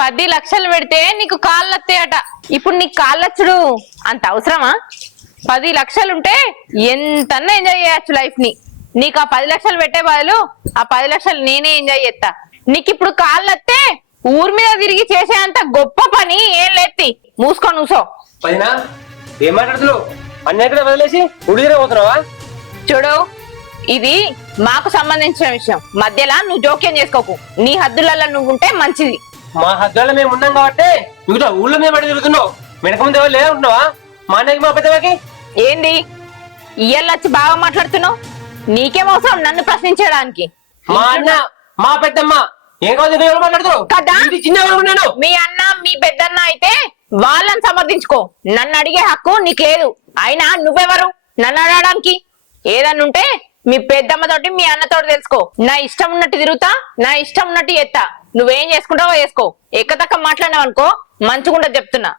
10 లక్షలు పెడితే నీకు కాళ్ళు వస్తాయట. ఇప్పుడు నీకు కాళ్ళొచ్చుడు అంత అవసరమా? 10 లక్షలుంటే ఎంతన్నా ఎంజాయ్ చేయొచ్చు లైఫ్ ని. నీకు ఆ 10 లక్షలు పెట్టే బదులు ఆ 10 లక్షలు నేనే ఎంజాయ్ చేస్తా. నీకు ఇప్పుడు కాళ్ళు వస్తే ఊరి మీద తిరిగి చేసేంత గొప్ప పని ఏం లేత్తి. మూసుకొని కూసో. పదినా ఏం మాట్లాడుతున్నావు? అన్ని ఎక్కడ వదిలేసి ఉడిదిరే పోతున్నావా? చూడు, ఇది మాకు సంబంధించిన విషయం. మధ్యలో నువ్వు జోక్యం చేసుకోకు. నీ హద్దులలో నువ్వు ఉంటే మంచిది. మా హద్దులలో మేము ఉన్నాం కాబట్టి మిగతా ఊళ్ళో మేము అడిగి తిరుగుతున్నావు. వెనక ముందు ఎవరు లేదా ఉంటున్నావా? మా అన్నకి మా పెద్దవాకి ఏంది ఇయ్యల్లొచ్చి బాగా మాట్లాడుతున్నావు? నీకేం అవసరం నన్ను ప్రశ్నించడానికి? మా అన్న మా పెద్దమ్మ ఏం కాదు ఎవరు మాట్లాడుతున్నావు కదా? చిన్న మీ అన్న మీ పెద్దన్న అయితే వాళ్ళని సమర్థించుకో. నన్ను అడిగే హక్కు నీకు లేదు. అయినా నువ్వెవరు నన్ను అడగడానికి? ఏదన్నుంటే మీ పెద్దమ్మతోటి మీ అన్నతోటి తెలుసుకో. నా ఇష్టం ఉన్నట్టు తిరుగుతా, నా ఇష్టం ఉన్నట్టు చేస్తా. నువ్వేం చేసుకుంటావో చేసుకో. ఎక్కదక్క మాట్లాడినావు అనుకో మంచిగుండదు చెప్తున్నా.